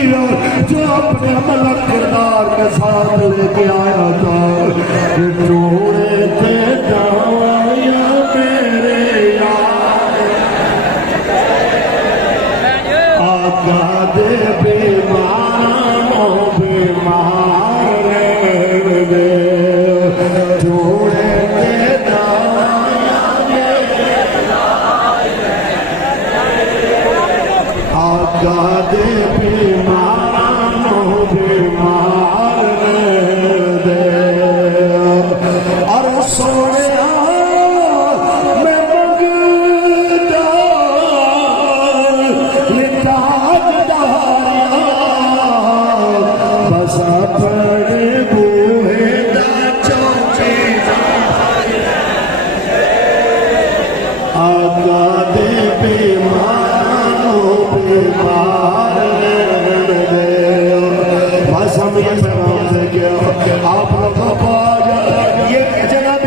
فقیر جو اپنے عمل کردار کے ساتھ لے کے آیا تھا کہ جوڑے تھے دعویاں میرے یار آقا دے بیماروں بیمار دے جوڑے تھے دعویاں میرے آقا دے بیماروں بیمار دے اور سونے میں مگدہ یہ تاجداریاں بس اپنے بوہے دا چوچی آقا دے بیماروں بیمار دے بس ہم یہ پیغام سے کیا آپ لوگوں کو آج یہ جناب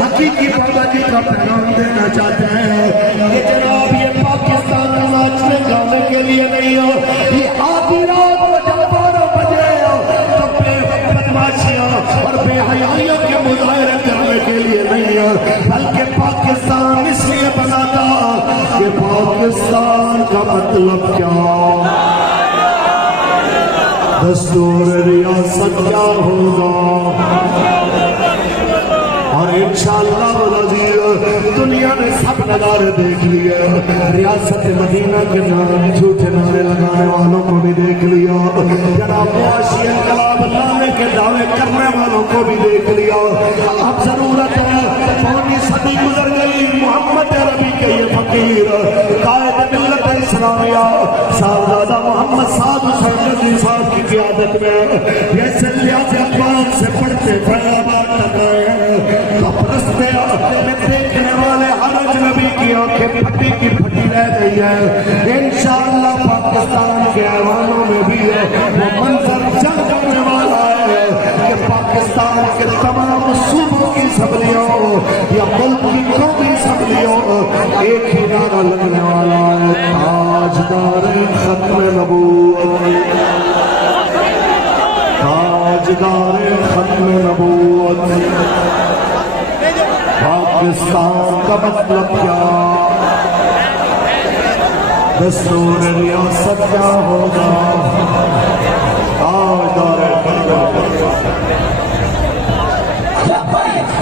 حقیقی پردگی کا پیغام دینا چاہتے ہیں یہ جناب یہ پاکستان کا ناچنے گانے کے لیے نہیں ہو یہ آدھی رات کو جب 12 بجے تو بے بدماشیاں اور بے حیائیوں کے مظاہرے کرنے کے لیے نہیں ہو بلکہ پاکستان اس لیے بنا تھا کہ پاکستان کا مطلب کیا دستور ریاست کیا ہوگا اور انشاءاللہ العزیز دنیا نے سب نظارے دیکھ لیے ریاست مدینہ کے نام جھوٹے نعرے لگانے والوں کو بھی دیکھ لیا جناب معاشی انقلاب لانے کے دعوے کرنے والوں کو بھی دیکھ لیا اب ضرورت ہے پوری صدی گزر گئی محمد عربی کے یہ فقیر قائد ملت اسلامیہ صاحبزادہ محمد سعد حسین رضوی صاحب کی قیادت میں یہ سلیات اقوام سے پڑھتے بیابان لگائے کپرس میں دیکھنے والے ہر اجنبی کی آنکھیں پھٹی کی پھٹی رہ گئی ہے انشاءاللہ پاکستان کے ایوانوں میں بھی وہ منظر جل جانے والا ہے کہ پاکستان کے تمام صوبوں کی اسمبلیوں یا ملک کی قومی اسمبلیوں ایک ہی نعرہ لگنے والا ہے تاجدار ختم نبوت تاجدار ختم نبوت پاکستان کا مطلب کیا دستور ریاست کیا ہوگا